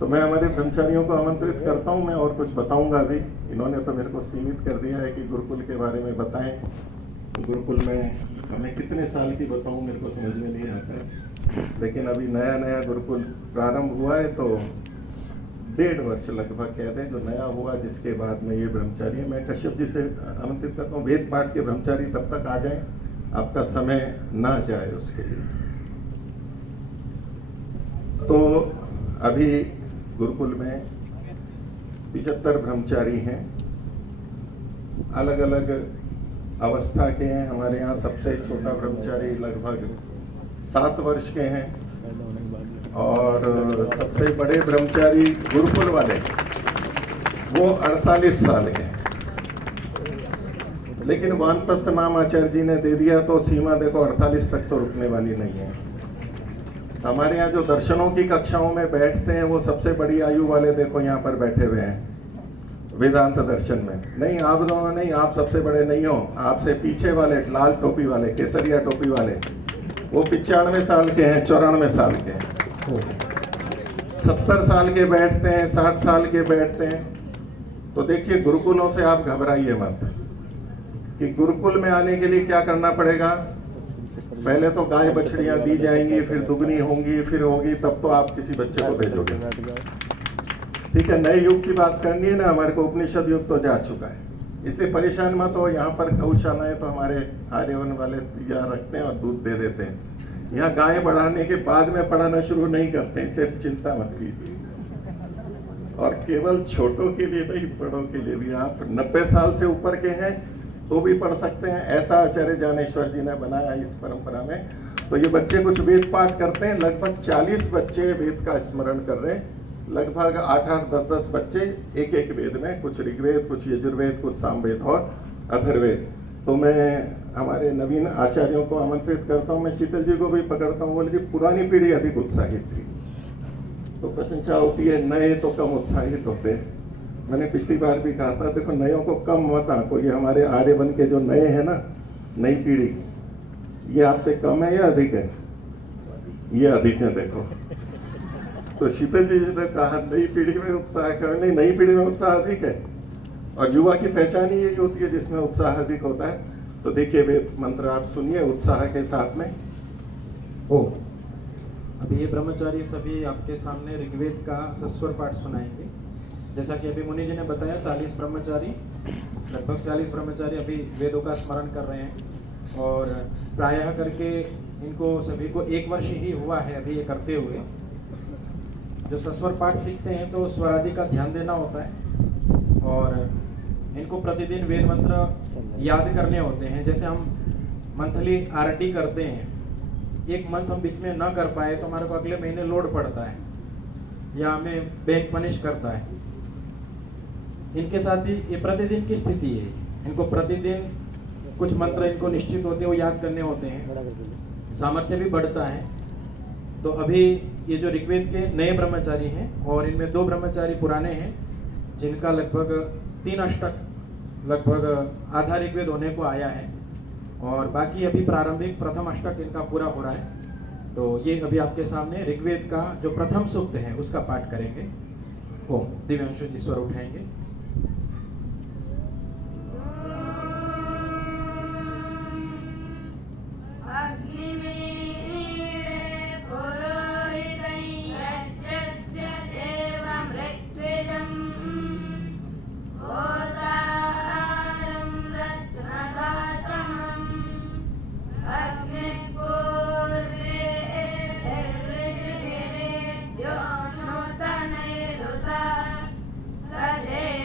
तो मैं हमारे ब्रह्मचारियों को आमंत्रित करता हूँ। मैं और कुछ बताऊंगा भी, इन्होंने तो मेरे को सीमित कर दिया है कि गुरुकुल के बारे में बताएं। गुरुकुल में हमें कितने साल की बताऊं, मेरे को समझ में नहीं आता है। लेकिन अभी नया नया गुरुकुल प्रारंभ हुआ है, तो 1.5 वर्ष लगभग कह दें जो नया हुआ, जिसके बाद में ये ब्रह्मचारी है। मैं कश्यप जी से आमंत्रित करता हूँ, वेद पाठ के ब्रह्मचारी तब तक आ जाएं, आपका समय ना जाए उसके लिए। तो अभी गुरुकुल में 75 ब्रह्मचारी हैं, अलग अलग अवस्था के हैं। हमारे यहाँ सबसे छोटा ब्रह्मचारी लगभग 7 वर्ष के हैं, और सबसे बड़े ब्रह्मचारी गुरुकुल वाले वो 48 साल के हैं। लेकिन वानप्रस्थ नाम आचार्य जी ने दे दिया, तो सीमा देखो 48 तक तो रुकने वाली नहीं है। हमारे यहाँ जो दर्शनों की कक्षाओं में बैठते हैं, वो सबसे बड़ी आयु वाले देखो यहाँ पर बैठे हुए हैं वेदांत दर्शन में। नहीं, आप दोनों नहीं, आप सबसे बड़े नहीं हो, आपसे पीछे वाले लाल टोपी वाले, केसरिया टोपी वाले, वो 95 साल के हैं, 94 साल के हैं, 70 साल के बैठते हैं, 60 साल के बैठते हैं। तो देखिए, गुरुकुलों से आप घबराइए मत कि गुरुकुल में आने के लिए क्या करना पड़ेगा। पहले तो गाय बछड़ियां दी जाएंगी, फिर दुगनी होंगी, फिर होगी, तब तो आप किसी बच्चे को भेजोगे। ठीक है, नए युग की बात करनी है ना, हमारे को उपनिषद युग तो जा चुका है, इसलिए परेशान मत हो। यहाँ पर गौशालाएं तो हमारे आर्यवन वाले तैयार रखते हैं और दूध दे देते हैं। यहाँ गाय बढ़ाने के बाद में पढ़ाना शुरू नहीं करते, इससे चिंता मत कीजिए। और केवल छोटों के लिए नहीं, बड़ों के लिए भी। आप 90 साल से ऊपर के हैं तो भी पढ़ सकते हैं, ऐसा आचार्य ज्ञानेश्वर जी ने बनाया इस परंपरा में। तो ये बच्चे कुछ वेद पाठ करते हैं, लगभग 40 बच्चे वेद का स्मरण कर रहे हैं, लगभग 8-8, 10-10 बच्चे एक एक वेद में, कुछ ऋग्वेद, कुछ यजुर्वेद, कुछ सामवेद और अथर्वेद। तो मैं हमारे नवीन आचार्यों को आमंत्रित करता हूँ। मैं शीतल जी को भी पकड़ता हूँ, बोले कि पुरानी पीढ़ी अधिक उत्साहित थी, तो प्रशंसा होती है, नए तो कम उत्साहित होते हैं। मैंने पिछली बार भी कहा था, देखो नयों को कम मत आंको। ये हमारे आर्यवन के जो नए हैं ना, नई पीढ़ी, ये आपसे कम है या अधिक है? ये अधिक है। देखो, तो शीतल जी ने कहा नई पीढ़ी में उत्साह कम नहीं, नई पीढ़ी में उत्साह अधिक है। और युवा की पहचान ही यही होती है जिसमें उत्साह अधिक होता है। तो देखिए, वेद मंत्र आप सुनिए उत्साह के साथ में। ओ अभी ये ब्रह्मचारी सभी आपके सामने ऋग्वेद का सस्वर पाठ सुनाएंगे। जैसा कि अभी मुनि जी ने बताया, 40 ब्रह्मचारी, लगभग 40 ब्रह्मचारी अभी वेदों का स्मरण कर रहे हैं। और प्रायः करके इनको सभी को 1 वर्ष ही हुआ है अभी ये करते हुए। जो सस्वर पाठ सीखते हैं तो स्वर आदि का ध्यान देना होता है, और इनको प्रतिदिन वेद मंत्र याद करने होते हैं। जैसे हम मंथली आरटी करते हैं, एक मंथ हम बीच में ना कर पाए तो हमारे को अगले महीने लोड पड़ता है या हमें बैंक पनिश करता है। इनके साथ ही ये प्रतिदिन की स्थिति है। इनको प्रतिदिन कुछ मंत्र इनको निश्चित होते हैं, वो याद करने होते हैं, सामर्थ्य भी बढ़ता है। तो अभी ये जो ऋग्वेद के नए ब्रह्मचारी हैं, और इनमें 2 ब्रह्मचारी पुराने हैं, जिनका लगभग 3 अष्टक, लगभग आधा ऋग्वेद होने को आया है, और बाकी अभी प्रारंभिक प्रथम अष्टक इनका पूरा हो रहा है। तो ये अभी आपके सामने ऋग्वेद का जो प्रथम सूक्त है उसका पाठ करेंगे। ओम दिव्यांशु जी स्वर उठाएंगे। Sadhe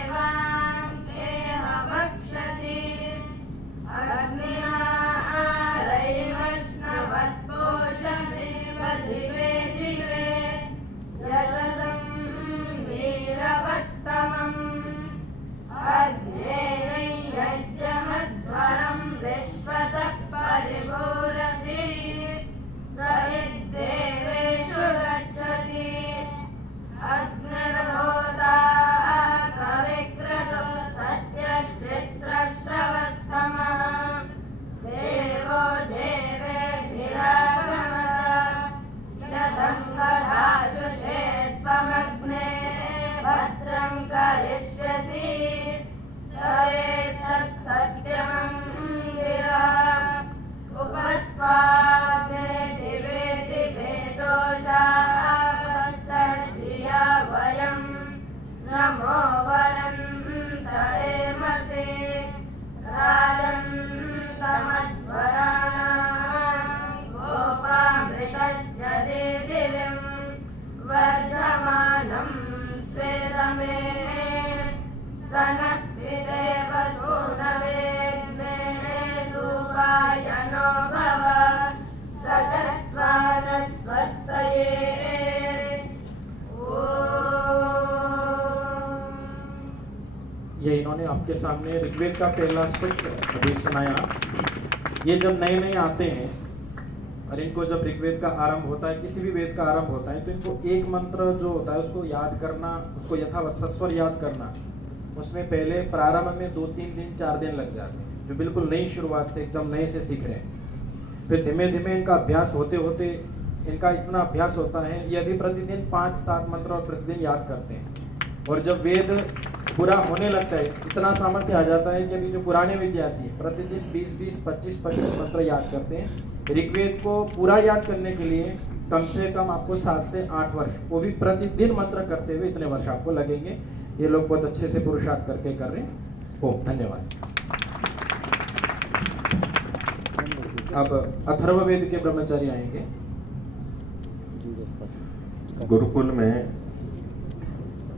ये इन्होंने आपके सामने ऋग्वेद का पहला सूत्र अभी सुनाया। ये जब नए नए आते हैं और इनको जब ऋग्वेद का आरंभ होता है, किसी भी वेद का आरंभ होता है, तो इनको एक मंत्र जो होता है उसको याद करना, उसको यथावत सस्वर याद करना, उसमें पहले प्रारंभ में 2-3 दिन 4 दिन लग जाते हैं, जो बिल्कुल नई शुरुआत से एकदम नए से सीख रहे हैं। फिर धीमे धीमे इनका अभ्यास होते होते इनका इतना अभ्यास होता है, ये अभी प्रतिदिन 5-7 मंत्र और प्रतिदिन याद करते हैं। और जब वेद पूरा होने लगता है, इतना सामर्थ्य आ जाता है कि अभी जो पुराने विद्यार्थी हैं प्रतिदिन 20-20, 25-25 मंत्र याद करते हैं। ऋग्वेद को पूरा याद करने के लिए कम से कम आपको 7 से 8 वर्ष, वो भी प्रतिदिन मंत्र करते हुए इतने वर्ष आपको लगेंगे। ये लोग बहुत अच्छे से पुरुषार्थ करके कर रहे हैं। ओम धन्यवाद। अब अथर्ववेद के ब्रह्मचारी आएंगे। गुरुकुल में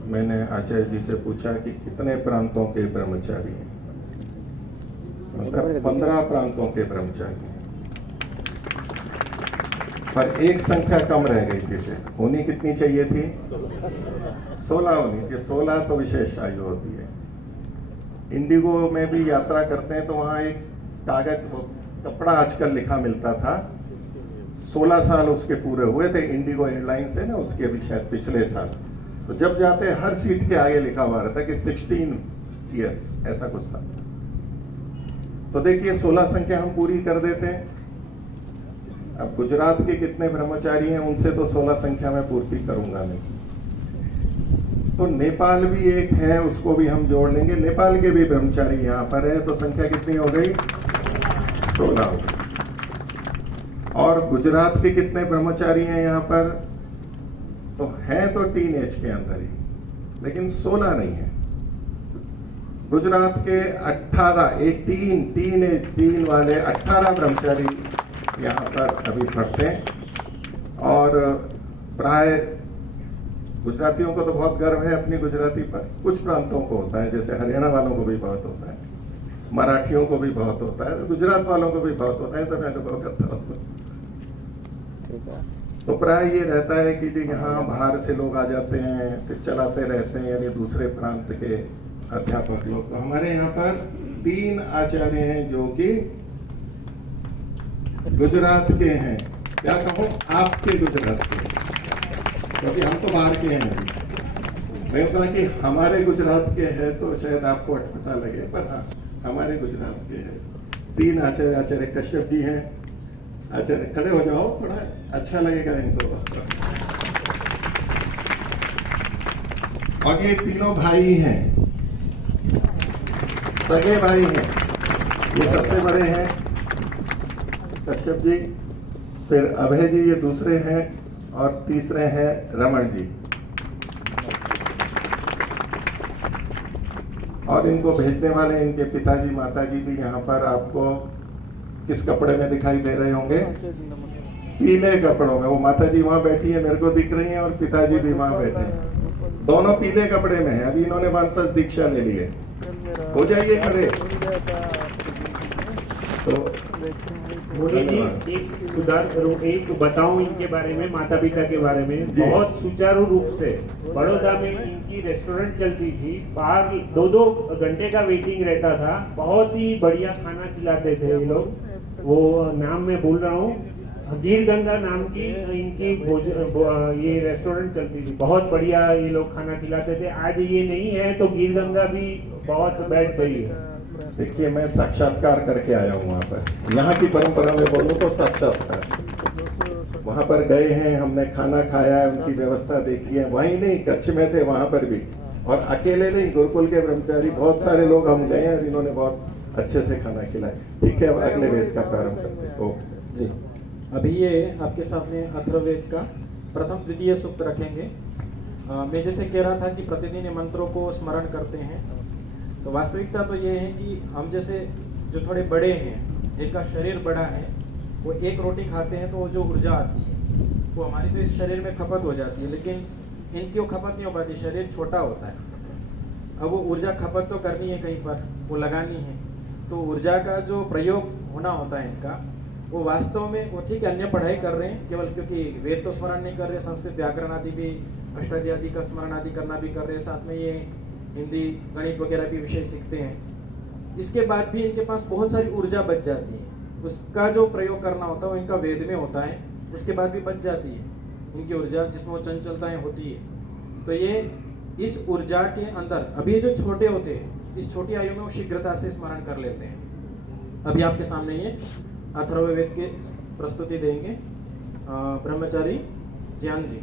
मैंने आचार्य जी से पूछा कि कितने प्रांतों के ब्रह्मचारी हैं। मतलब 15 प्रांतों के ब्रह्मचारी हैं, पर एक संख्या कम रह गई थी। फिर होनी कितनी चाहिए थी? 16 होनी थी। 16 तो विशेष आयु होती है। इंडिगो में भी यात्रा करते हैं तो वहाँ एक कागज, कपड़ा आजकल लिखा मिलता था, 16 साल उसके पूरे हुए थे। इंडिगो एयरलाइंस है ना, उसके अभी शायद पिछले साल। तो जब जाते हर सीट के आगे लिखा हुआ रहता कि 16 ईयर्स, ऐसा कुछ था। तो देखिए 16 संख्या हम पूरी कर देते हैं। अब गुजरात के कितने ब्रह्मचारी हैं, उनसे तो 16 संख्या में पूर्ति करूंगा नहीं। तो नेपाल भी एक है, उसको भी हम जोड़ लेंगे। नेपाल के भी ब्रह्मचारी यहाँ पर है, तो संख्या कितनी हो गई? 16 हो गई। और गुजरात के कितने ब्रह्मचारी हैं यहाँ पर? तो हैं तो टीनेज के अंदर ही, लेकिन 16 नहीं है। गुजरात के 18 वाले 18 ब्रह्मचारी यहाँ पर अभी पढ़ते हैं। और प्राय गुजरातियों को तो बहुत गर्व है अपनी गुजराती पर। कुछ प्रांतों को होता है, जैसे हरियाणा वालों को भी बहुत होता है, मराठियों को भी बहुत होता है, गुजरात वालों को भी बहुत होता है, सब अनुभव करता हूँ। तो प्राय ये रहता है कि जी यहाँ बाहर से लोग आ जाते हैं, फिर चलाते रहते हैं, यानी दूसरे प्रांत के अध्यापक लोग। तो हमारे यहाँ पर 3 आचार्य हैं जो कि गुजरात के हैं। क्या कहूँ, आपके गुजरात के, क्योंकि हम तो बाहर के हैं। मैं कहा कि हमारे गुजरात के हैं तो शायद आपको अटपटा लगे, पर हाँ हमारे गुजरात के हैं। 3 आचार्य, आचार्य कश्यप जी हैं। आचार्य खड़े हो जाओ, थोड़ा अच्छा लगेगा इनको। और ये तीनों भाई हैं, सगे भाई हैं। ये सबसे बड़े हैं कश्यप जी, फिर अभय जी ये दूसरे हैं, और तीसरे हैं रमन जी। और इनको भेजने वाले इनके पिताजी माताजी भी यहाँ पर आपको किस कपड़े में दिखाई दे रहे होंगे? पीले कपड़ों में। वो माताजी वहां बैठी है, मेरे को दिख रही हैं, और पिताजी भी वहां बैठे हैं। दोनों पीले कपड़े में हैं। अभी इन्होंने वानप्रस्थ दीक्षा ले ली है। हो जाइए खड़े। तो मोदी जी, एक सुधार करूं, एक बताऊं इनके बारे में, माता पिता के बारे में। बहुत सुचारू रूप से बड़ौदा में इनकी रेस्टोरेंट चलती थी। बाहर 2-2 घंटे का वेटिंग रहता था। बहुत ही बढ़िया खाना खिलाते थे ये लोग। वो नाम मैं भूल रहा हूँ, गिर गंगा नाम की इनकी ये रेस्टोरेंट चलती थी। बहुत बढ़िया ये लोग खाना खिलाते थे। आज ये नहीं है तो गिर गंगा भी बहुत बैठ गई है। देखिए, मैं साक्षात्कार करके आया हूँ वहाँ पर। यहाँ की परंपरा में बोलूँ तो साक्षात्कार। वहाँ पर गए हैं, हमने खाना खाया है, उनकी व्यवस्था देखी है। वहीं नहीं, कच्छ में थे वहाँ पर भी। और अकेले नहीं, गुरुकुल के ब्रह्मचारी बहुत सारे लोग हम गए हैं और इन्होंने बहुत अच्छे से खाना खिलाया। ठीक है, अब अगले वेद का प्रारंभ करते हैं। ओके जी, अभी ये आपके सामने अथर्ववेद का प्रथम द्वितीय सूक्त रखेंगे। मैं जैसे कह रहा था कि प्रतिदिन ये मंत्रों को स्मरण करते हैं, तो वास्तविकता तो ये है कि हम जैसे जो थोड़े बड़े हैं, जिनका शरीर बड़ा है, वो एक रोटी खाते हैं तो वो जो ऊर्जा आती है वो हमारी तो इस शरीर में खपत हो जाती है, लेकिन इनकी वो खपत नहीं हो पाती। शरीर छोटा होता है, अब वो ऊर्जा खपत तो करनी है, कहीं पर वो लगानी है। तो ऊर्जा का जो प्रयोग होना होता है इनका, वो वास्तव में वो ठीक है, अन्य पढ़ाई कर रहे हैं केवल, क्योंकि वेद तो स्मरण नहीं कर रहे, संस्कृत व्याकरण आदि भी, अष्टाध्यायी आदि का स्मरण आदि करना भी कर रहे हैं, साथ में ये हिंदी गणित वगैरह भी विषय सीखते हैं, इसके बाद भी इनके पास बहुत सारी ऊर्जा बच जाती है। उसका जो प्रयोग करना होता है वो इनका वेद में होता है, उसके बाद भी बच जाती है इनकी ऊर्जा, जिसमें वो चंचलताएँ होती है। तो ये इस ऊर्जा के अंदर अभी ये जो छोटे होते हैं, इस छोटी आयु में वो शीघ्रता से स्मरण कर लेते हैं। अभी आपके सामने ये अथर्ववेद की प्रस्तुति देंगे ब्रह्मचारी ज्ञान जी।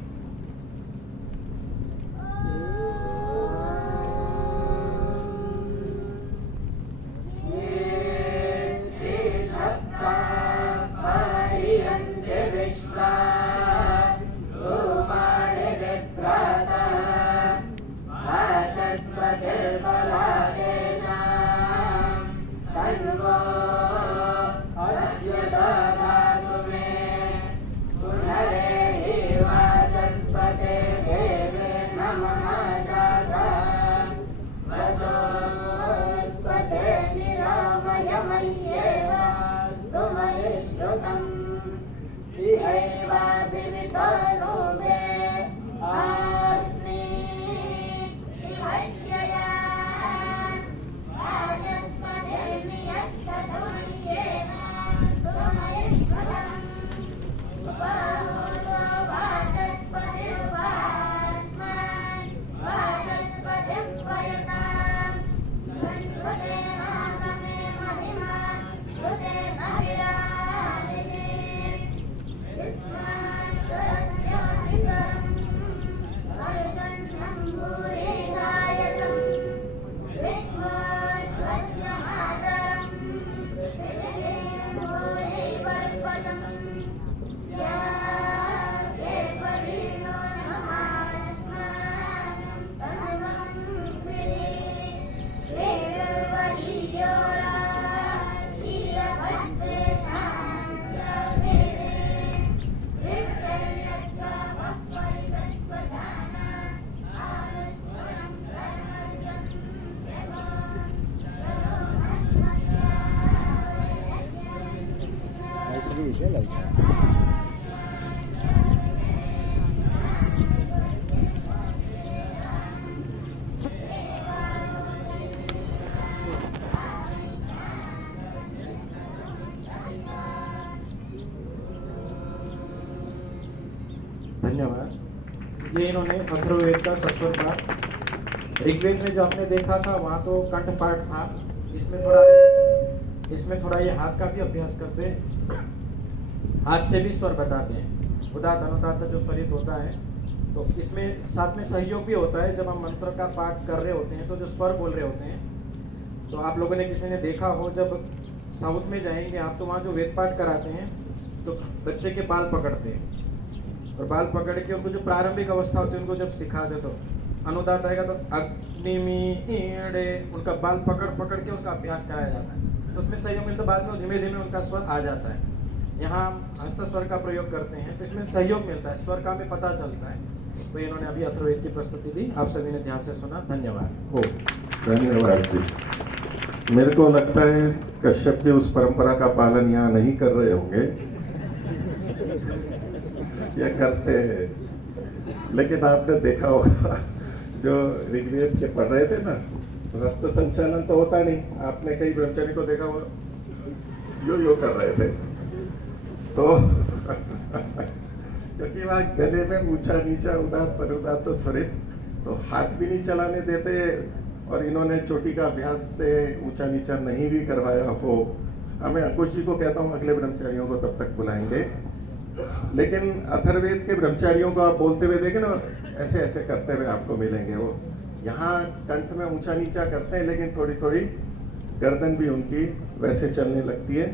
धन्यवाद। ये इन्होंने अथर्ववेद का सस्वर पाठ, ऋग्वेद में जो आपने देखा था वहाँ तो कंठ पाठ था, इसमें थोड़ा ये हाथ का भी अभ्यास करते हैं, हाथ से भी स्वर बताते हैं। उदात्त अनुदात्त जो स्वरित होता है, तो इसमें साथ में सहयोग भी होता है। जब हम मंत्र का पाठ कर रहे होते हैं तो जो स्वर बोल रहे होते हैं, तो आप लोगों ने किसी ने देखा हो, जब साउथ में जाएंगे आप तो वहाँ जो वेद पाठ कराते हैं तो बच्चे के बाल पकड़ते हैं, और बाल पकड़ के उनको जो प्रारंभिक अवस्था होती है उनको जब सिखाते तो अनुदात आएगा तो अग्निमी ईड़े, उनका बाल पकड़ के उनका अभ्यास कराया जाता है। तो उसमें सहयोग मिलता, बाद में धीमे धीमे उनका स्वर आ जाता है। यहाँ हम हस्त स्वर का प्रयोग करते हैं तो इसमें सहयोग मिलता है, स्वर का हमें पता चलता है। तो इन्होंने अभी अथर्ववेद की प्रस्तुति दी, आप सभी ने ध्यान से सुना। धन्यवाद। धन्यवाद जी। मेरे को लगता है कश्यप जी उस परंपरा का पालन यहाँ नहीं कर रहे होंगे या करते हैं, लेकिन आपने देखा होगा जो ऋग्वेद के पढ़ रहे थे ना, हस्त संचालन तो होता नहीं। आपने कई ब्रह्मचारी को देखा होगा यो कर रहे थे, तो क्योंकि वहाँ गले में ऊंचा नीचा उदात परुदात तो स्वरित, तो हाथ भी नहीं चलाने देते, और इन्होंने चोटी का अभ्यास से ऊंचा नीचा नहीं भी करवाया हो। हमें अंकुश जी को कहता हूँ अगले ब्रह्मचारियों को तब तक बुलाएंगे, लेकिन अथर्ववेद के ब्रह्मचारियों को आप बोलते हुए देखें ना, ऐसे ऐसे करते हुए आपको मिलेंगे। वो यहाँ कंठ में ऊंचा नीचा करते हैं, लेकिन थोड़ी थोड़ी गर्दन भी उनकी वैसे चलने लगती है।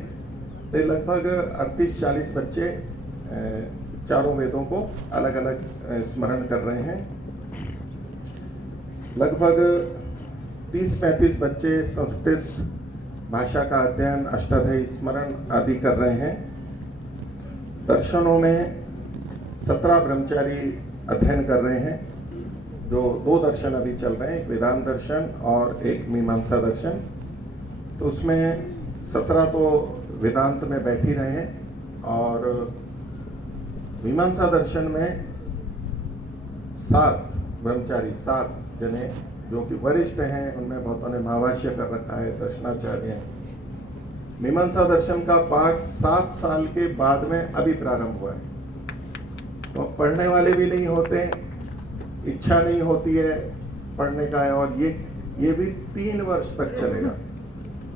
तो लगभग 38-40 बच्चे चारों वेदों को अलग अलग स्मरण कर रहे हैं। लगभग 30-35 बच्चे संस्कृत भाषा का अध्ययन, अष्टाध्यायी स्मरण आदि कर रहे हैं। दर्शनों में 17 ब्रह्मचारी अध्ययन कर रहे हैं, जो 2 दर्शन अभी चल रहे हैं, एक वेदांत दर्शन और एक मीमांसा दर्शन। तो उसमें 17 तो वेदांत में बैठ ही रहे हैं, और मीमांसा दर्शन में 7 ब्रह्मचारी 7 जने जो कि वरिष्ठ हैं, उनमें बहुतों ने महाभाष्य कर रखा है, दर्शनाचार्य हैं। मीमांसा दर्शन का पाठ 7 साल के बाद में अभी प्रारंभ हुआ है, तो पढ़ने वाले भी नहीं होते, इच्छा नहीं होती है पढ़ने का है। और ये भी 3 वर्ष तक चलेगा।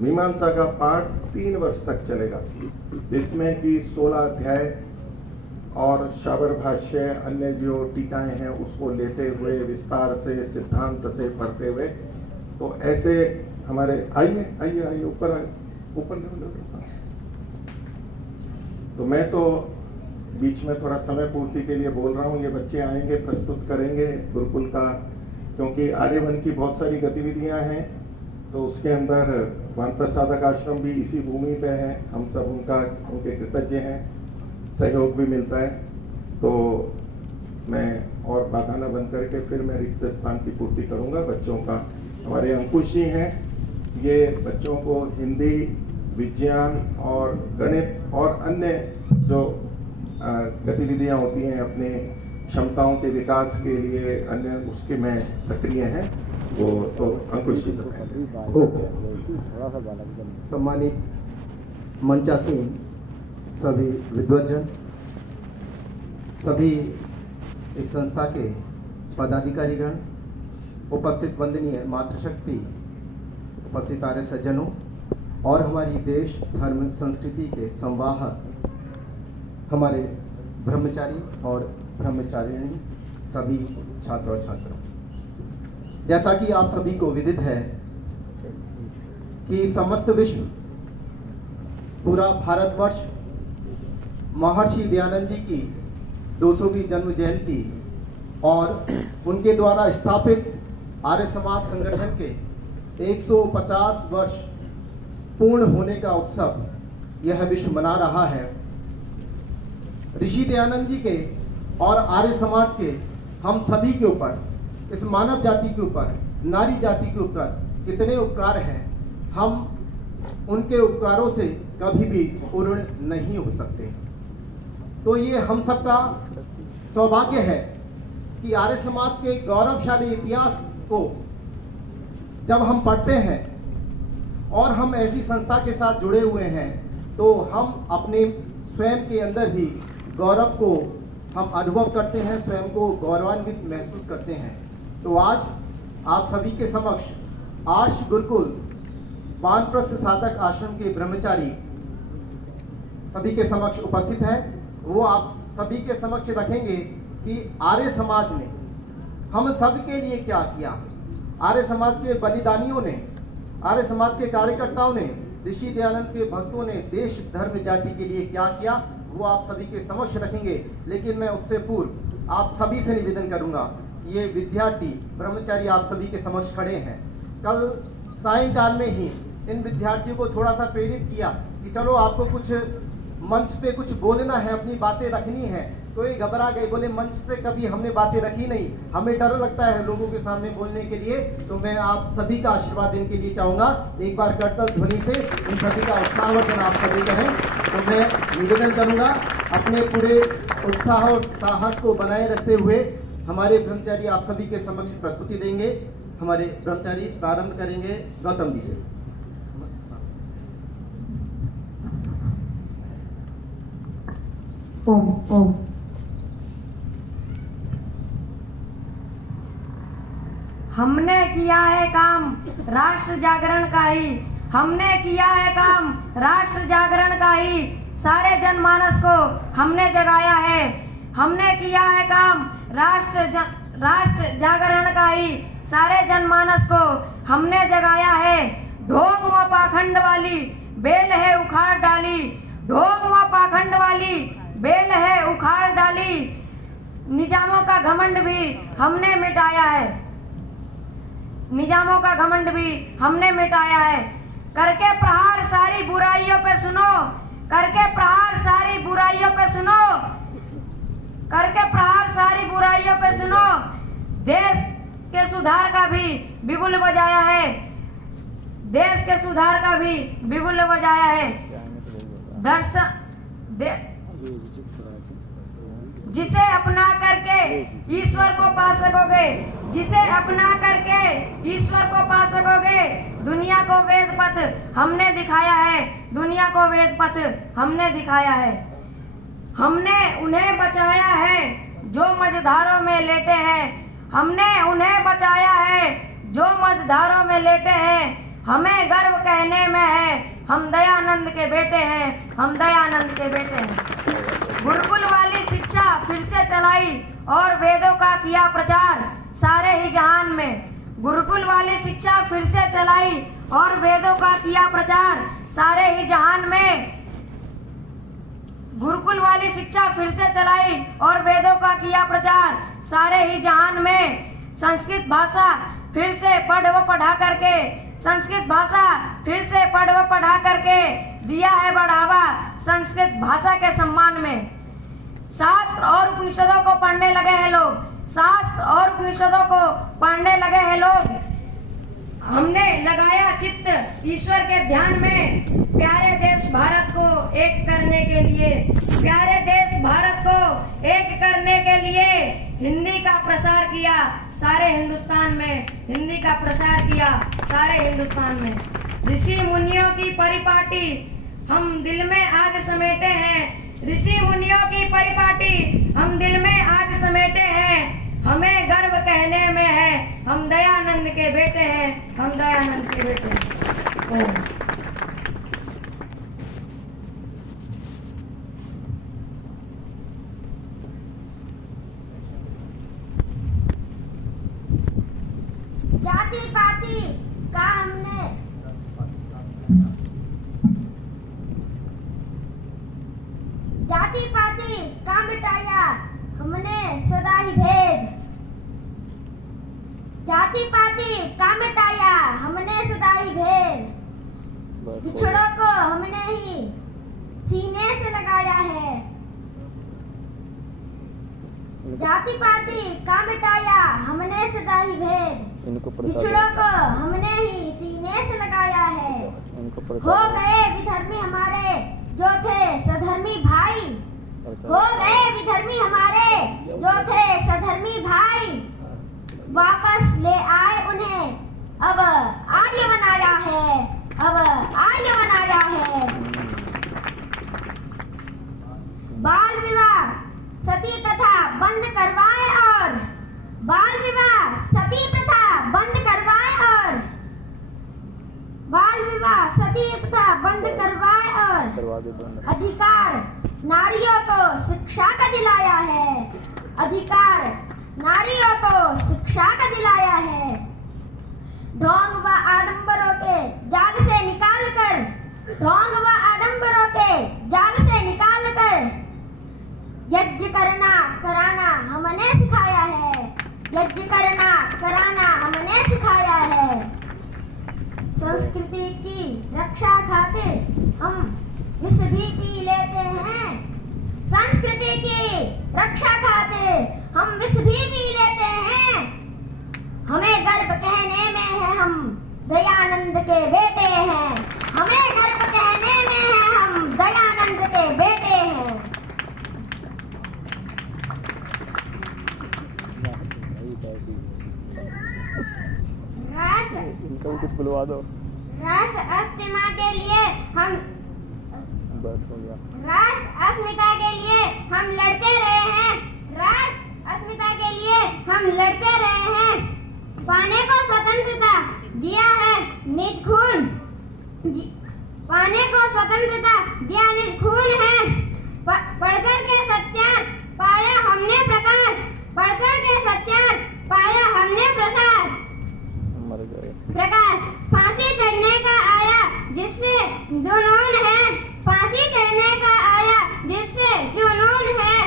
मीमांसा का पाठ 3 वर्ष तक चलेगा, जिसमें कि 16 अध्याय और शाबर भाष्य, अन्य जो टीकाएं हैं उसको लेते हुए विस्तार से सिद्धांत से पढ़ते हुए, तो ऐसे हमारे आइए ऊपर तो मैं तो बीच में थोड़ा समय पूर्ति के लिए बोल रहा हूँ। ये बच्चे आएंगे, प्रस्तुत करेंगे गुरुकुल का, क्योंकि आर्यवन की बहुत सारी गतिविधियां हैं, तो उसके अंदर वानप्रसादक आश्रम भी इसी भूमि पे है। हम सब उनके कृतज्ञ हैं, सहयोग भी मिलता है। तो मैं और बाधा न बन करके फिर मैं रिक्त स्थान की पूर्ति करूंगा। बच्चों का हमारे अंकुश जी हैं, ये बच्चों को हिंदी, विज्ञान और गणित और अन्य जो गतिविधियां होती हैं अपने क्षमताओं के विकास के लिए, अन्य उसके में सक्रिय हैं। वो तो अंकुश जी सम्मानित मंचासीन सभी विद्वजन, सभी इस संस्था के पदाधिकारीगण, उपस्थित वंदनीय मातृशक्ति, उपस्थित आर्य सज्जनों और हमारी देश धर्म संस्कृति के संवाहक हमारे ब्रह्मचारी और ब्रह्मचारिणी, सभी छात्र और छात्रों, जैसा कि आप सभी को विदित है कि समस्त विश्व, पूरा भारतवर्ष महर्षि दयानंद जी की 200वीं जन्म जयंती और उनके द्वारा स्थापित आर्य समाज संगठन के 150 वर्ष पूर्ण होने का उत्सव यह विश्व मना रहा है। ऋषि दयानंद जी के और आर्य समाज के हम सभी के ऊपर, इस मानव जाति के ऊपर, नारी जाति के ऊपर कितने उपकार हैं, हम उनके उपकारों से कभी भी पूर्ण नहीं हो सकते। तो ये हम सबका सौभाग्य है कि आर्य समाज के गौरवशाली इतिहास को जब हम पढ़ते हैं और हम ऐसी संस्था के साथ जुड़े हुए हैं, तो हम अपने स्वयं के अंदर भी गौरव को हम अनुभव करते हैं, स्वयं को गौरवान्वित महसूस करते हैं। तो आज आप सभी के समक्ष आर्ष गुरुकुल वानप्रस्थ साधक आश्रम के ब्रह्मचारी सभी के समक्ष उपस्थित हैं। वो आप सभी के समक्ष रखेंगे कि आर्य समाज ने हम सब के लिए क्या किया, आर्य समाज के बलिदानियों ने, आर्य समाज के कार्यकर्ताओं ने, ऋषि दयानंद के भक्तों ने देश धर्म जाति के लिए क्या किया, वो आप सभी के समक्ष रखेंगे। लेकिन मैं उससे पूर्व आप सभी से निवेदन करूंगा, ये विद्यार्थी ब्रह्मचारी आप सभी के समक्ष खड़े हैं। कल सायंकाल में ही इन विद्यार्थियों को थोड़ा सा प्रेरित किया कि चलो आपको कुछ मंच पे कुछ बोलना है, अपनी बातें रखनी है, तो ये घबरा गए, बोले मंच से कभी हमने बातें रखी नहीं, हमें डर लगता है लोगों के सामने बोलने के लिए। तो मैं आप सभी का आशीर्वाद इनके लिए चाहूँगा, एक बार करतल ध्वनि से इन सभी का उत्साहवर्धन आप सभी कहें। तो मैं निवेदन करूँगा, अपने पूरे उत्साह और साहस को बनाए रखते हुए हमारे ब्रह्मचारी आप सभी के समक्ष प्रस्तुति देंगे। हमारे ब्रह्मचारी प्रारंभ करेंगे गौतम जी से। ओम ओम। हमने किया है काम राष्ट्र जागरण का ही, हमने किया है काम राष्ट्र जागरण का ही, सारे जनमानस को हमने जगाया है। हमने किया है काम राष्ट्र जागरण का ही, सारे जनमानस को हमने जगाया है। ढोंग व पाखंड वाली बेल है उखाड़ डाली, ढोंग व पाखंड वाली बेल है उखाड़ डाली, निजामों का घमंड भी हमने मिटाया है, निजामों का घमंड भी हमने मिटाया है। करके प्रहार सारी बुराइयों पे सुनो, करके प्रहार सारी बुराइयों पे सुनो, करके प्रहार सारी बुराइयों पे सुनो, देश के सुधार का भी बिगुल बजाया है, देश के सुधार का भी बिगुल बजाया है। जिसे अपना करके ईश्वर को पा सकोगे, जिसे अपना करके ईश्वर को पा सकोगे। दुनिया को वेद पथ हमने दिखाया है, दुनिया को वेद पथ हमने दिखाया है। हमने उन्हें बचाया है जो मझधारों में लेटे हैं, हमने उन्हें बचाया है जो मझधारों में लेटे हैं। हमें गर्व कहने में है हम दयानंद के बेटे हैं, हम दयानंद के बेटे हैं। गुरुकुल वाली शिक्षा फिर से चलाई और वेदों का किया प्रचार सारे ही जहान में। गुरुकुल वाली शिक्षा फिर से चलाई और वेदों का किया प्रचार सारे ही जहान में। गुरुकुल वाली शिक्षा फिर से चलाई और वेदों का किया प्रचार सारे ही जहान में। संस्कृत भाषा फिर से पढ़ व पढ़ा करके, संस्कृत भाषा फिर से पढ़ व पढ़ा करके दिया है बढ़ावा संस्कृत भाषा के सम्मान में। शास्त्र और उपनिषदों को पढ़ने लगे हैं लोग, शास्त्र और उपनिषदों को पढ़ने लगे हैं लोग। हमने लगाया चित्त ईश्वर के ध्यान में, प्यारे देश भारत को एक करने के लिए, प्यारे देश भारत को एक करने के लिए हिंदी का प्रसार किया सारे हिंदुस्तान में, हिंदी का प्रसार किया सारे हिंदुस्तान में। ऋषि मुनियों की परिपाटी हम दिल में आज समेटे हैं, ऋषि मुनियों की परिपाटी हम दिल में आज समेटे हैं। हमें गर्व कहने में है हम दयानंद के बेटे हैं, हम दयानंद के बेटे हैं। ओम। जाति पाति का हमने जाति पाति का मिटाया हमने सदा ही भेद, जाति पाति का मिटाया हमने सदा ही भेद। बिछड़ों को हमने ही सीने से लगाया है, जाति पाति का मिटाया हमने सदा ही भेद। बिछड़ों को हमने ही सीने से लगाया है। हो गए विधर्मी हमारे जो थे सधर्मी भाई, हो गए विधर्मी हमारे जो थे सधर्मी भाई। वापस ले आए उन्हें अब आर्य बनाया है, अब आर्य बनाया है। बाल विवाह सती प्रथा बंद करवाए और बाल विवाह सती प्रथा बंद करवाए और बाल विवाह सती प्रथा बंद करवाए और अधिकार नारियों को शिक्षा का दिलाया है, अधिकार नारियों को शिक्षा का दिलाया है। ढोंग व आडंबरों के जाल से निकाल कर, ढोंग व आडंबरों के जाल से निकाल कर यज्ञ करना कराना हमने सिखाया है, यज्ञ करना कराना हमने सिखाया है। संस्कृति की रक्षा खातिर हम विष भी पी लेते हैं, संस्कृति की रक्षा खातिर हम विष भी पी लेते हैं। हमें गर्व कहने में है हम दयानंद के बेटे हैं, हमें गर्व कहने में है हम दयानंद के बेटे हैं। इनका भी कुछ बुलवा दो। राष्ट्र अस्मिता के लिए हम बस हो गया। राष्ट्र अस्मिता के लिए हम लड़ते रहे हैं, राष्ट्र अस्मिता के लिए हम लड़ते रहे हैं। पाने को स्वतंत्रता दिया है निज खून, पाने को स्वतंत्रता दिया निज खून है। पढ़कर के सत्यार्थ पाया हमने प्रकाश, पढ़कर के सत्यार्थ पाया हमने प्रसाद प्रकार। फांसी चढ़ने का आया जिससे जुनून है, फांसी चढ़ने का आया जिससे जुनून है।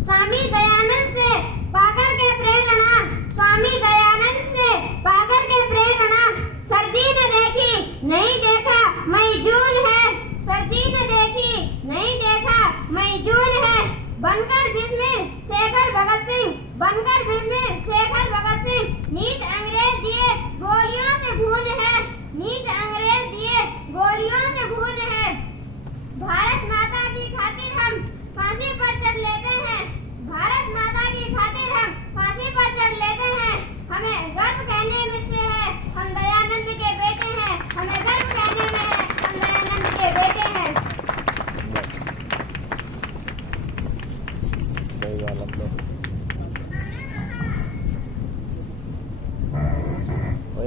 स्वामी दयानंद से पाकर के प्रेरणा, स्वामी दयानंद से पाकर के प्रेरणा। सर्दी ने देखी नहीं देखा मई जून है, सर्दी ने देखी नहीं देखा मई जून है। बनकर बिजनेस शेखर भगत सिंह, बनकर बिजनेस शेखर भगत सिंह। नीच अंग्रेज दिए गोलियों से भून है, नीच अंग्रेज दिए गोलियों से भून है। भारत माता की खातिर हम फांसी पर चढ़ लेते हैं,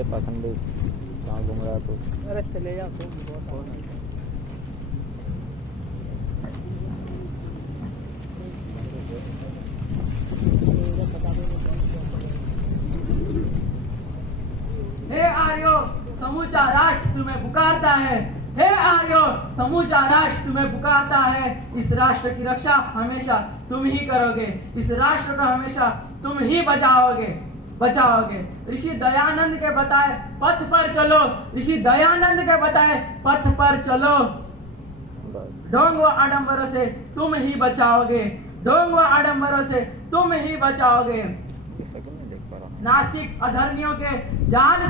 अरे पाखंडी कहाँ घूम रहा है तू? अरे चले जा तुम। हे आर्यो, समूचा राष्ट्र तुम्हें पुकारता है। हे आर्यो, समूचा राष्ट्र तुम्हें पुकारता है। इस राष्ट्र की रक्षा हमेशा तुम ही करोगे। इस राष्ट्र को हमेशा तुम ही बचाओगे। ऋषि दयानंद के बताए पथ पर चलो। ऋषि दयानंद के बताए पथ पर चलो। ढोंग व आडंबरों से तुम ही बचाओगे। ढोंग व आडंबरों से तुम ही बचाओगे। नास्तिक अधर्मियों के जाल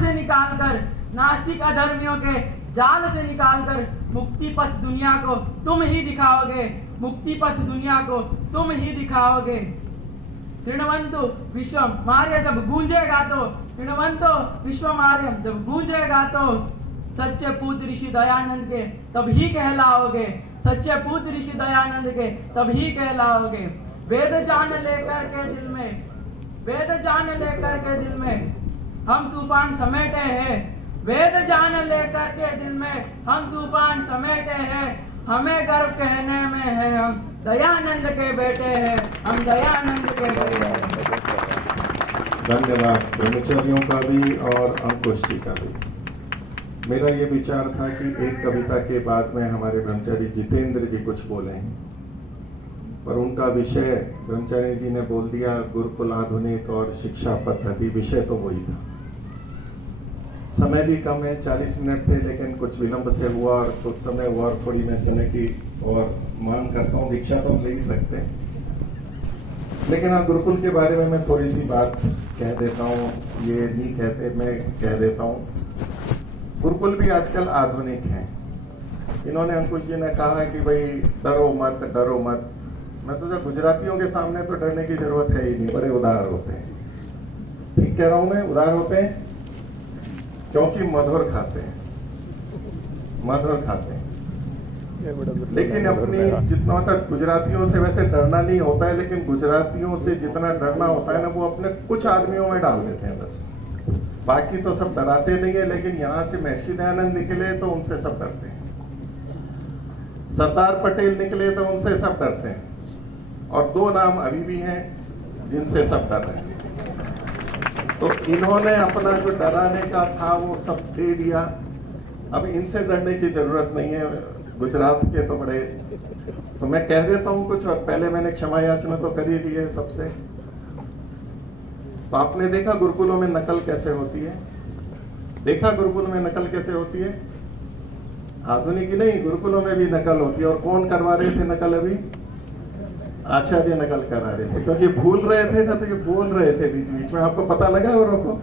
से निकालकर मुक्ति पथ दुनिया को तुम ही दिखाओगे। मुक्ति पथ दुनिया को तुम ही दिखाओगे। तृणवंतु विश्वम मार्य जब गूंजेगा तो सच्चे पूत ऋषि दयानंद के तब ही कहलाओगे। सच्चे पूत ऋषि दयानंद के तब ही कहलाओगे। वेद जान लेकर के दिल में हम तूफान समेटे हैं। वेद जान लेकर के दिल में हम तूफान समेटे हैं। हमें गर्व कहने में है हम दयानंद के बेटे हैं। हम दयानंद के बेटे हैं। धन्यवाद ब्रह्मचारियों का भी और अंकुश जी का भी। मेरा ये विचार था कि एक कविता के बाद में हमारे ब्रह्मचारी जितेंद्र जी कुछ बोले, पर उनका विषय ब्रह्मचारी जी ने बोल दिया गुरुकुल आधुनिक और शिक्षा पद्धति। विषय तो वही था। समय भी कम है, 40 मिनट थे, लेकिन कुछ विलंब से हुआ और कुछ समय हुआ और थोड़ी मैं समय की और मांग करता हूँ। दीक्षा तो हम ले ही सकते हैं, लेकिन हाँ गुरुकुल के बारे में मैं थोड़ी सी बात कह देता हूँ। ये नहीं कहते, मैं कह देता हूँ। गुरुकुल भी आजकल आधुनिक हैं। इन्होंने अंकुश जी ने कहा कि भाई डरो मत। मैं सोचा गुजरातियों के सामने तो डरने की जरूरत है ही नहीं, बड़े उदार होते हैं। ठीक कह रहा हूं मैं, उदार होते हैं क्योंकि मधुर खाते हैं। लेकिन अपनी जितना तक गुजरातियों से वैसे डरना नहीं होता है, लेकिन गुजरातियों से जितना डरना होता है ना, वो अपने कुछ आदमियों में डाल देते हैं बस। बाकी तो सब डराते नहीं है। लेकिन यहाँ से महर्षि दयानंद निकले तो उनसे सब डरते हैं। सरदार पटेल निकले तो उनसे सब डरते हैं। और 2 नाम अभी भी हैं जिनसे सब डर रहे हैं। तो इन्होंने अपना जो डराने का था वो सब दे दिया। अब इनसे डरने की जरूरत नहीं है। गुजरात के तो बड़े, तो मैं कह देता हूँ कुछ। और पहले मैंने क्षमा याचना तो कर ही ली है सबसे। तो आपने देखा गुरुकुलों में नकल कैसे होती है? गुरुकुल में नकल कैसे होती है? आधुनिक ही नहीं, गुरुकुलों में भी नकल होती है। और कौन करवा रहे थे नकल? अभी आचार्य नकल करा रहे थे, क्योंकि भूल रहे थे ना, तो ये बोल रहे थे बीच में। आपको पता लगा और रोको।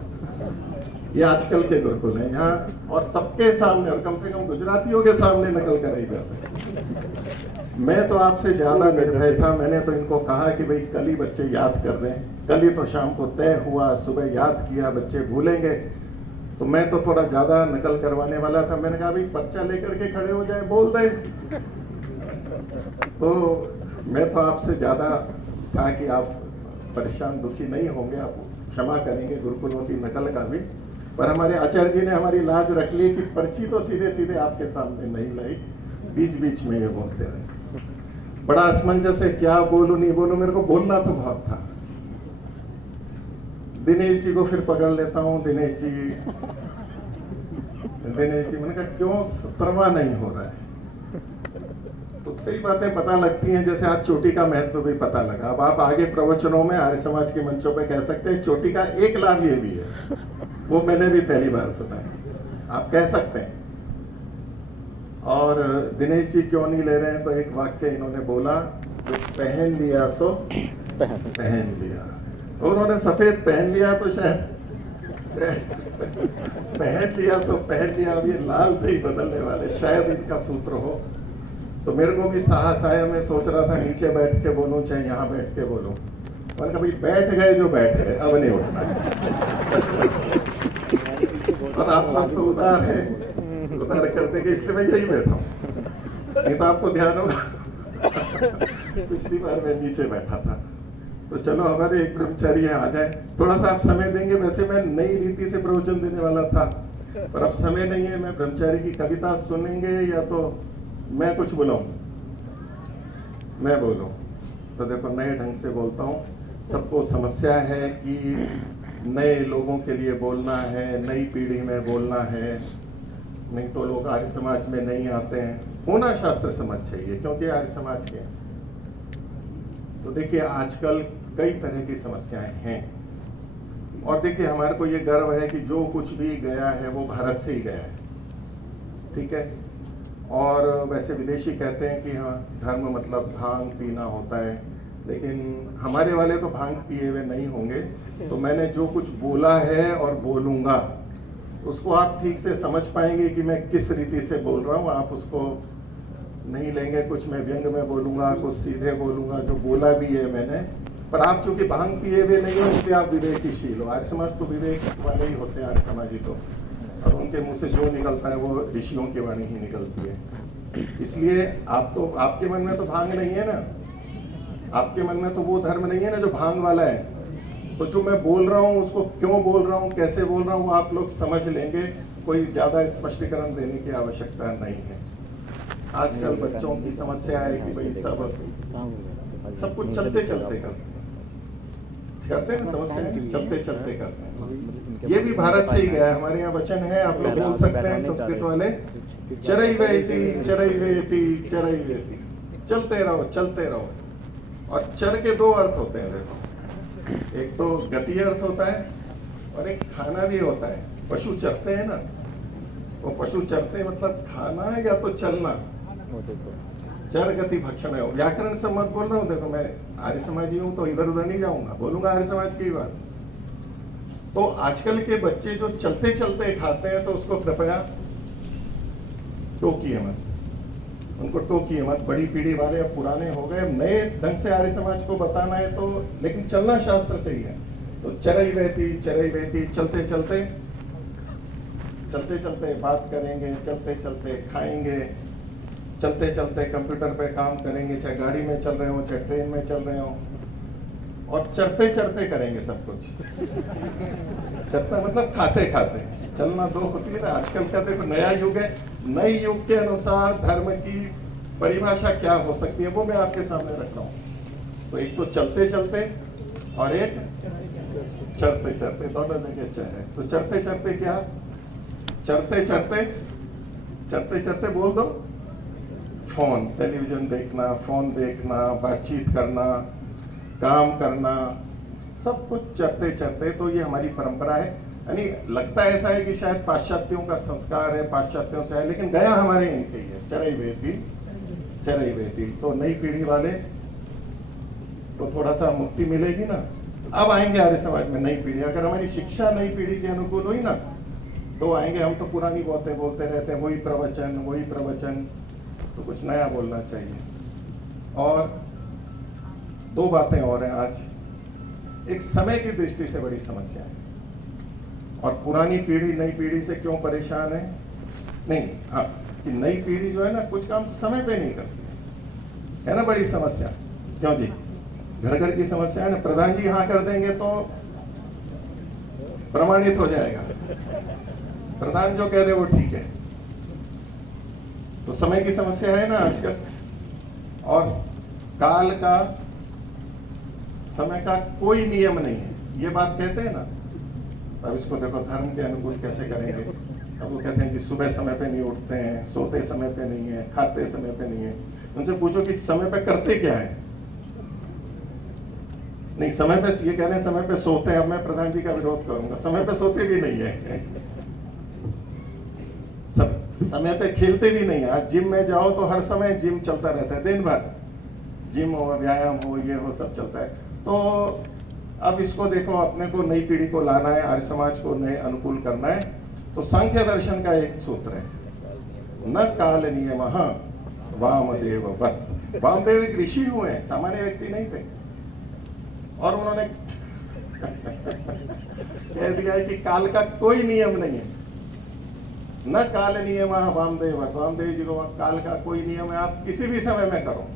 ये आजकल के गुरुकुल हैं यहाँ, और सबके सामने, और कम से कम गुजरातियों के सामने नकल कराई जा सकती। मैं तो आपसे ज्यादा निर्भय था। मैंने तो इनको कहा कि भाई कल ही बच्चे याद कर रहे हैं, कल ही तो शाम को तय हुआ, सुबह याद किया, बच्चे भूलेंगे। तो मैं तो थोड़ा ज्यादा नकल करवाने वाला था। मैंने कहा भाई पर्चा लेकर के खड़े हो जाए, बोल दे। तो मैं तो आपसे ज्यादा था कि आप परेशान दुखी नहीं होंगे, आप क्षमा करेंगे गुरुकुलों की नकल का भी। पर हमारे आचार्य जी ने हमारी लाज रख ली कि पर्ची तो सीधे सीधे आपके सामने नहीं लाई, बीच बीच में ये बोलते रहे। बड़ा असमंजस है, क्या बोलूं नहीं बोलूं। मेरे को बोलना तो बहुत था। दिनेश जी को फिर पकड़ लेता हूँ। दिनेश जी मैंने कहा क्यों 17वां नहीं हो रहा है? तो कई बातें पता लगती हैं, जैसे आज चोटी का महत्व भी पता लगा। अब आप आगे प्रवचनों में आर्य समाज के मंचों पे कह सकते हैं चोटी का एक लाभ ये भी है, वो मैंने भी पहली बार सुना है, आप कह सकते हैं। और दिनेश जी क्यों नहीं ले रहे हैं, तो एक वाक्य इन्होंने बोला, तो पहन लिया सो पहन लिया। तो उन्होंने सफेद पहन लिया तो शायद पहन लिया सो पहन लिया। अब ये लाल नहीं बदलने वाले, शायद इनका सूत्र हो। तो मेरे को भी साहस आया। मैं सोच रहा था नीचे बैठ के बोलूं चाहे यहाँ बैठ के बोलूं। मैंने कहा भाई बैठ गए जो बैठ गए, अब नहीं उठना है। और आप लोग तो उदार है, उदार करते कि इसलिए मैं यही बैठा हूँ। नहीं तो आपको ध्यान होगा पिछली बार मैं नीचे बैठा था। तो चलो हमारे एक ब्रह्मचारी यहाँ आ जाए, थोड़ा सा आप समय देंगे। वैसे मैं नई रीति से प्रवचन देने वाला था, पर अब समय नहीं है। मैं ब्रह्मचारी की कविता सुनेंगे या तो मैं कुछ बुलाऊं? मैं बोलूं तो देखो नए ढंग से बोलता हूँ। सबको समस्या है कि नए लोगों के लिए बोलना है, नई पीढ़ी में बोलना है, नहीं तो लोग आर्य समाज में नहीं आते हैं। होना शास्त्र समझ चाहिए, क्योंकि आर्य समाज के हैं। तो देखिए आजकल कई तरह की समस्याएं हैं, और देखिए हमारे को ये गर्व है कि जो कुछ भी गया है वो भारत से ही गया है, ठीक है। और वैसे विदेशी कहते हैं कि हाँ धर्म मतलब भांग पीना होता है, लेकिन हमारे वाले तो भांग पिए हुए नहीं होंगे। तो मैंने जो कुछ बोला है और बोलूँगा उसको आप ठीक से समझ पाएंगे कि मैं किस रीति से बोल रहा हूँ। आप उसको नहीं लेंगे, कुछ मैं व्यंग में बोलूँगा, कुछ सीधे बोलूँगा, जो बोला भी है मैंने। पर आप चूंकि भांग पिए हुए नहीं हो इसलिए आप विवेकीशील हो। आर्य समाज तो विवेक वाले ही होते हैं, आर्य समाजी तो, और उनके मुंह से जो निकलता है वो ऋषियों की वाणी ही निकलती है। इसलिए आप तो, आपके मन में तो भांग नहीं है ना, आपके मन में तो वो धर्म नहीं है ना जो भांग वाला है। तो जो मैं बोल रहा हूँ उसको क्यों बोल रहा हूँ, कैसे बोल रहा हूँ, वो आप लोग समझ लेंगे। कोई ज्यादा स्पष्टीकरण देने की आवश्यकता नहीं है। आजकल बच्चों की समस्या है कि भाई सब कुछ चलते चलते करते हैं ना, समस्या है कि चलते चलते करते हैं। ये भी भारत से ही गया है। हमारे यहाँ वचन है, आप लोग बोल सकते हैं संस्कृत वाले, चरैवेति चरैवेति चरैवेति, चलते रहो चलते रहो। और चर के दो अर्थ होते हैं देखो, एक तो गति अर्थ होता है और एक खाना भी होता है। पशु चरते हैं ना, वो पशु चरते मतलब खाना या तो चलना, चर गति भक्षण है। व्याकरण से मत बोल रहा हूँ, देखो मैं आर्य समाजी हूँ तो इधर उधर नहीं जाऊंगा, बोलूंगा आर्य समाज की बात। तो आजकल के बच्चे जो चलते चलते खाते हैं तो उसको कृपया टोकिए मत, उनको टोकिए मत। बड़ी पीढ़ी वाले अब पुराने हो गए, नए ढंग से आर्य समाज को बताना है तो, लेकिन चलना शास्त्र से ही है। तो चरई बहती चलते चलते चलते चलते बात करेंगे, चलते चलते खाएंगे, चलते चलते कंप्यूटर पे काम करेंगे, चाहे गाड़ी में चल रहे हो चाहे ट्रेन में चल रहे हो, और चलते चलते करेंगे सब कुछ। चलता मतलब खाते खाते, चलना दो होती है ना। आजकल का देखो नया युग है, नए युग के अनुसार धर्म की परिभाषा क्या हो सकती है वो मैं आपके सामने रख रहा हूँ। तो एक तो चलते चलते और एक चरते चरते, दोनों जगह चर है। तो चरते चरते क्या, चरते चरते चरते चरते बोल दो, फोन, टेलीविजन देखना, फोन देखना, बातचीत करना, काम करना, सब कुछ चरते चरते। तो ये हमारी परंपरा है। यानी लगता ऐसा है कि शायद पाश्चात्यों का संस्कार है, पाश्चात्यों से है, लेकिन गया हमारे यहीं से ही है। चरई बेटी। तो नई पीढ़ी वाले तो थोड़ा सा मुक्ति मिलेगी ना। अब आएंगे आर्य समाज में नई पीढ़ी, अगर हमारी शिक्षा नई पीढ़ी के अनुकूल हुई ना तो आएंगे। हम तो पुरानी बातें बोलते रहते हैं, वही प्रवचन, तो कुछ नया बोलना चाहिए। और दो बातें और हैं आज। एक समय की दृष्टि से बड़ी समस्या है, और पुरानी पीढ़ी नई पीढ़ी से क्यों परेशान है, नहीं हाँ, कि नई पीढ़ी जो है ना कुछ काम समय पे नहीं करती है ना, बड़ी समस्या। क्यों जी, घर घर की समस्या है ना। प्रधान जी हाँ कर देंगे तो प्रमाणित हो जाएगा, प्रधान जो कह दे वो ठीक है। तो समय की समस्या है ना आजकल, और काल का, समय का कोई नियम नहीं है, ये बात कहते हैं ना। अब इसको देखो धर्म के अनुकूल कैसे करेंगे। अब वो कहते हैं कि सुबह समय पे नहीं उठते हैं, सोते समय पे नहीं है, खाते समय पे नहीं है। उनसे पूछो कि समय पे करते क्या है, नहीं समय पे, ये कह रहे हैं समय पे सोते हैं। अब मैं प्रधान जी का विरोध करूंगा, समय पे सोते भी नहीं है, सब समय पे खेलते भी नहीं है। आज जिम में जाओ तो हर समय जिम चलता रहता है, दिन भर जिम हो, व्यायाम हो, ये हो, सब चलता है। तो अब इसको देखो, अपने को नई पीढ़ी को लाना है, आर्य समाज को नए अनुकूल करना है। तो सांख्य दर्शन का एक सूत्र है, न काल नियम वामदेव वत्। वामदेव एक ऋषि हुए हैं, सामान्य व्यक्ति नहीं थे, और उन्होंने कह दिया है कि काल का कोई नियम नहीं है। न काल नियम वामदेव वत्, वामदेव जी को काल का कोई नियम है, आप किसी भी समय में करो।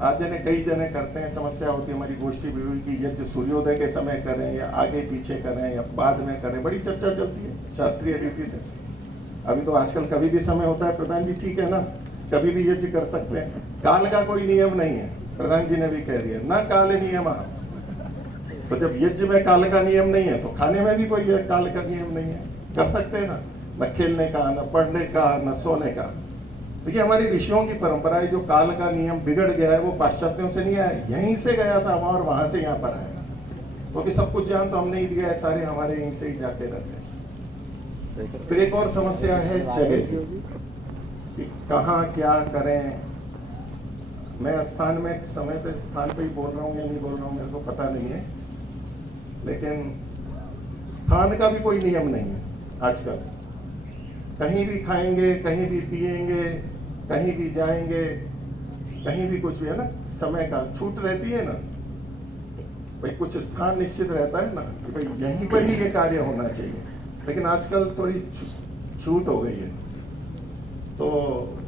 आज जने कई जने करते हैं, समस्या होती है। हमारी गोष्ठी भी हुई कि यज्ञ सूर्योदय के समय करें या आगे पीछे करें या बाद में करें, बड़ी चर्चा चलती है शास्त्रीय रीति से। अभी तो आजकल कभी भी समय होता है प्रधान जी, ठीक है ना, कभी भी यज्ञ कर सकते हैं। काल का कोई नियम नहीं है, प्रधान जी ने भी कह दिया ना काल नियम। तो जब यज्ञ में काल का नियम नहीं है तो खाने में भी कोई काल का नियम नहीं है, कर सकते हैं ना, न खेलने का, न पढ़ने का, न सोने का। देखिए हमारी ऋषियों की परंपरा है, जो काल का नियम बिगड़ गया है वो पाश्चात्यों से नहीं आया, यहीं से गया था और वहां से यहाँ पर आया। क्योंकि सब कुछ ज्ञान तो हमने ही दिया है, सारे हमारे यहीं से ही जाके रहते हैं। फिर एक और समस्या है जगह की, कि कहाँ क्या करें। मैं स्थान में समय पे स्थान पे ही बोल रहा हूँ या नहीं बोल रहा हूँ मेरे को पता नहीं है, लेकिन स्थान का भी कोई नियम नहीं है आजकल। कहीं भी खाएंगे, कहीं भी पिएंगे, कहीं भी जाएंगे, कहीं भी कुछ भी है ना, समय का छूट रहती है ना भाई, कुछ स्थान निश्चित रहता है ना कि भाई यहीं पर ही ये कार्य होना चाहिए। लेकिन आजकल थोड़ी छूट हो गई है, तो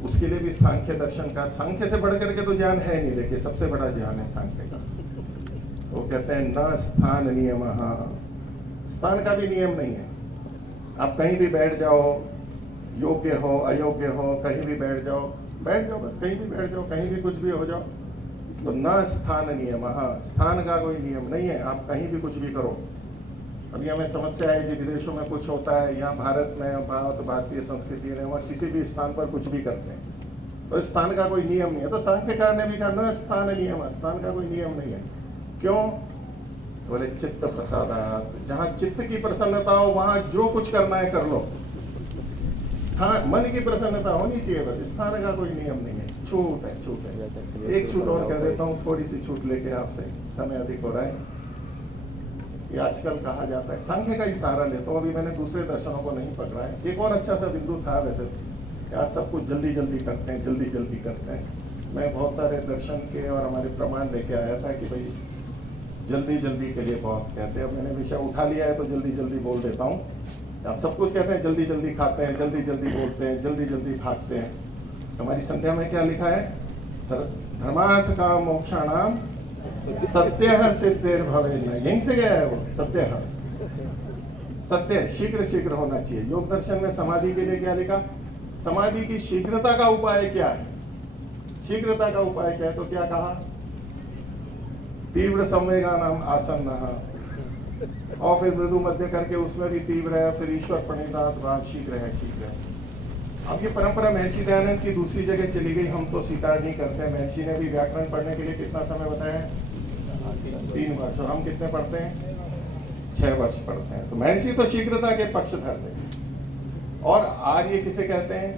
उसके लिए भी सांख्य दर्शन का, सांख्य से बढ़ करके तो ज्ञान है नहीं। देखिए सबसे बड़ा ज्ञान है सांख्य का। वो कहते हैं न स्थान नियम, स्थान का भी नियम नहीं है। आप कहीं भी बैठ जाओ, योग्य हो अयोग्य हो, कहीं भी बैठ जाओ बस, कहीं भी बैठ जाओ, कहीं भी कुछ भी हो जाओ। तो न स्थान नियम, स्थान का कोई नियम नहीं है, आप कहीं भी कुछ भी करो। अभी हमें समस्या है कि विदेशों में कुछ होता है, यहाँ भारत में भारतीय संस्कृति में वहाँ किसी भी स्थान पर कुछ भी करते हैं, तो स्थान का कोई नियम नहीं है। तो सांख्यकार ने भी कहा न स्थान नियम, स्थान का कोई नियम नहीं है। क्यों? बोले चित्त प्रसादात, जहाँ चित्त की प्रसन्नता हो वहां जो कुछ करना है कर लो। स्थान, मन की प्रसन्नता होनी चाहिए बस, स्थान का कोई नियम नहीं है। छूट है, छूट है। एक छूट और कह देता हूँ, थोड़ी सी छूट लेके आपसे, समय अधिक हो रहा है। ये आजकल कहा जाता है, सांख्य का ही सहारा लेता हूँ, अभी मैंने दूसरे दर्शनों को नहीं पकड़ा है। एक और अच्छा सा बिंदु था वैसे, यार सब कुछ जल्दी जल्दी करते हैं, जल्दी जल्दी करते हैं। मैं बहुत सारे दर्शन के और हमारे प्रमाण लेके आया था कि भाई जल्दी जल्दी के लिए बहुत कहते हैं। मैंने विषय उठा लिया है तो जल्दी जल्दी बोल देता हूँ। आप सब कुछ कहते हैं, जल्दी जल्दी खाते हैं, जल्दी जल्दी बोलते हैं, जल्दी जल्दी भागते हैं। हमारी संध्या में क्या लिखा है? धर्मार्थ का मोक्षाणाम सत्य सिद्धिर भवेन, यहीं से गया है वो सत्य। सत्य शीघ्र शीघ्र होना चाहिए। योग दर्शन में समाधि के लिए क्या लिखा? समाधि की शीघ्रता का उपाय क्या है? शीघ्रता का उपाय क्या है? तो क्या कहा? तीव्र संवेगा नाम आसन्न, और फिर मृदु मध्य करके उसमें भी तीव्र है, फिर ईश्वर प्रणिधात बाद शीघ्र है, शीघ्र है। अब ये परंपरा महर्षि दयानंद की दूसरी जगह चली गई, हम तो स्वीकार नहीं करते। महर्षि ने भी व्याकरण पढ़ने के लिए कितना समय बताया है? 3 वर्ष। और हम कितने पढ़ते हैं? 6 वर्ष पढ़ते हैं। तो महर्षि तो शीघ्रता के पक्षधर थे। और आर्य किसे कहते हैं?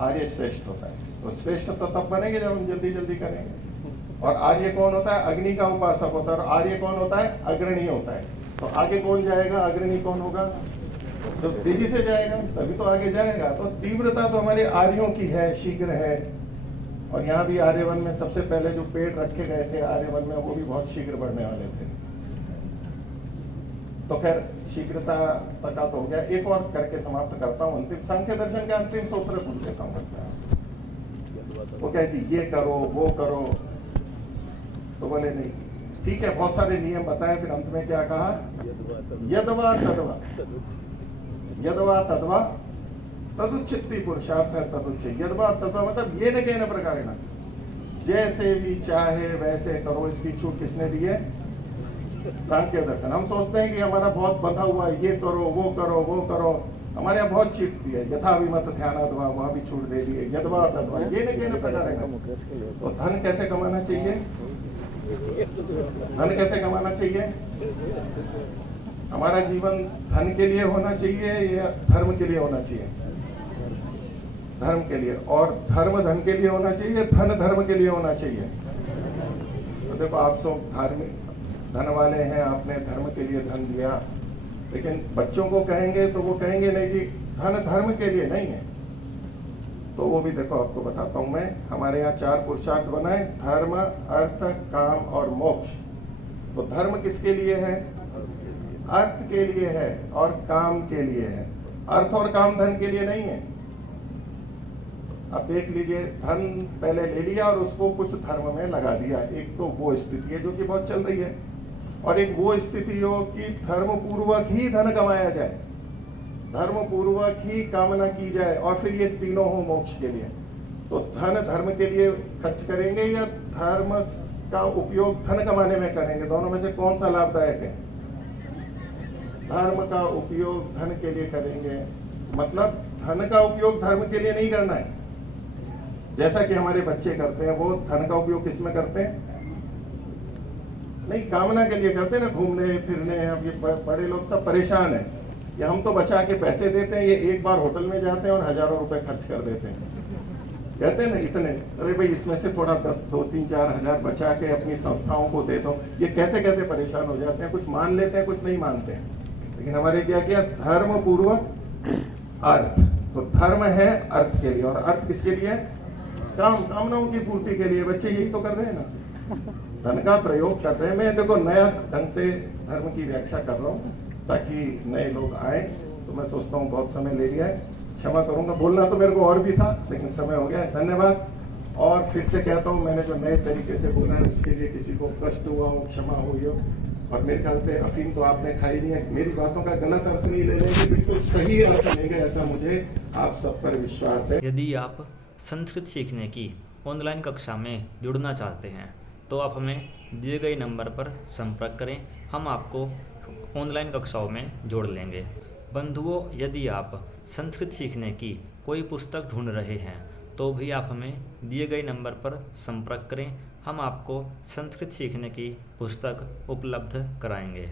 आर्य श्रेष्ठ होता है। तो श्रेष्ठ तो तब बनेंगे जब हम जल्दी जल्दी करेंगे। और आर्य कौन होता है? अग्नि का उपासक होता है। और आर्य कौन होता है? अग्रणी होता है। तो आगे कौन जाएगा? अग्रणी कौन होगा? तो तेजी से जाएगा तभी तो आगे जाएगा। तो तीव्रता तो हमारे आर्यों की है, शीघ्र है। और यहाँ भी आर्यवन में सबसे पहले जो पेड़ रखे गए थे आर्यवन में, वो भी बहुत शीघ्र बढ़ने वाले थे। तो खैर शीघ्रता तक तो हो गया। एक और करके समाप्त करता हूँ। अंतिम सांख्य दर्शन के अंतिम सूत्र पूछ देता हूँ बस। वो क्या कि ये करो वो करो, तो बोले नहीं ठीक है, बहुत सारे नियम बताए। फिर अंत में क्या कहा? यदवा तदवा, यदवा तदवा तदुच्चित्ति पुरुषार्थ है तदुच्च। यदवा तदवा मतलब ये न कहने प्रकार है ना, जैसे भी चाहे वैसे करो। इसकी छूट किसने दी है? सांख्य दर्शन। हम सोचते हैं कि हमारा बहुत बंधा हुआ है, ये करो वो करो वो करो। हमारे यहाँ बहुत छूट दी है। यथाभिमत ध्यानाद्वा, वहां भी छूट दे दी है। यदवा तदवा ये न कहने प्रकार है ना। तो धन कैसे कमाना चाहिए? धन कैसे कमाना चाहिए? हमारा जीवन धन के लिए होना चाहिए या धर्म के लिए होना चाहिए? धर्म के लिए। और धर्म धन के लिए होना चाहिए, धन धर्म के लिए होना चाहिए। तो देखो आप सब धार्मिक धन वाले हैं, आपने धर्म के लिए धन दिया, लेकिन बच्चों को कहेंगे तो वो कहेंगे नहीं जी धन धर्म के लिए नहीं है। तो वो भी देखो आपको बताता हूं मैं। हमारे यहाँ 4 पुरुषार्थ बनाए, धर्म अर्थ काम और मोक्ष। तो धर्म किसके लिए है? अर्थ के लिए है और काम के लिए है। अर्थ और काम धन के लिए नहीं है। अब देख लीजिए, धन पहले ले लिया और उसको कुछ धर्म में लगा दिया। एक तो वो स्थिति है जो कि बहुत चल रही है, और एक वो स्थिति हो कि धर्म पूर्वक ही धन कमाया जाए, धर्म पूर्वक ही कामना की जाए, और फिर ये तीनों हो मोक्ष के लिए। तो धन धर्म के लिए खर्च करेंगे या धर्म का उपयोग धन कमाने में करेंगे? दोनों में से कौन सा लाभदायक है? धर्म का उपयोग धन के लिए करेंगे, मतलब धन का उपयोग धर्म के लिए नहीं करना है। जैसा कि हमारे बच्चे करते हैं, वो धन का उपयोग किस में करते हैं? नहीं, कामना के लिए करते हैं ना, घूमने फिरने। अब ये बड़े लोग सब परेशान हैं, ये हम तो बचा के पैसे देते हैं, ये एक बार होटल में जाते हैं और हजारों रुपए खर्च कर देते हैं। कहते हैं ना इतने, अरे भाई इसमें से थोड़ा 10, 2, 3, 4 हजार बचा के अपनी संस्थाओं को दे दो। ये कहते कहते परेशान हो जाते हैं, कुछ मान लेते हैं, कुछ नहीं मानते हैं। लेकिन हमारे क्या किया? धर्म पूर्वक अर्थ। तो धर्म है अर्थ के लिए, और अर्थ किसके लिए? कामनाओं की पूर्ति के लिए। बच्चे यही तो कर रहे हैं ना, धन का प्रयोग कर रहे हैं। मैं देखो नया ढंग से धर्म की व्याख्या कर रहा हूँ ताकि नए लोग आए। तो मैं सोचता हूँ बहुत समय ले लिया है, क्षमा करूंगा। बोलना तो मेरे को और भी था, लेकिन समय हो गया है। धन्यवाद। और फिर से कहता हूँ, मैंने जो नए तरीके से बोला है उसके लिए किसी को कष्ट हुआ हो, क्षमा हुई हो। और मेरे ख्याल से अफीम तो आपने खाई नहीं है, मेरी बातों का गलत अर्थ नहीं ले लेंगे, बिल्कुल सही अर्थ लेंगे, ऐसा मुझे आप सब पर विश्वास है। यदि आप संस्कृत सीखने की ऑनलाइन कक्षा में जुड़ना चाहते हैं तो आप हमें दिए गए नंबर पर संपर्क करें, हम आपको ऑनलाइन कक्षाओं में जोड़ लेंगे। बंधुओं, यदि आप संस्कृत सीखने की कोई पुस्तक ढूंढ रहे हैं तो भी आप हमें दिए गए नंबर पर संपर्क करें, हम आपको संस्कृत सीखने की पुस्तक उपलब्ध कराएंगे।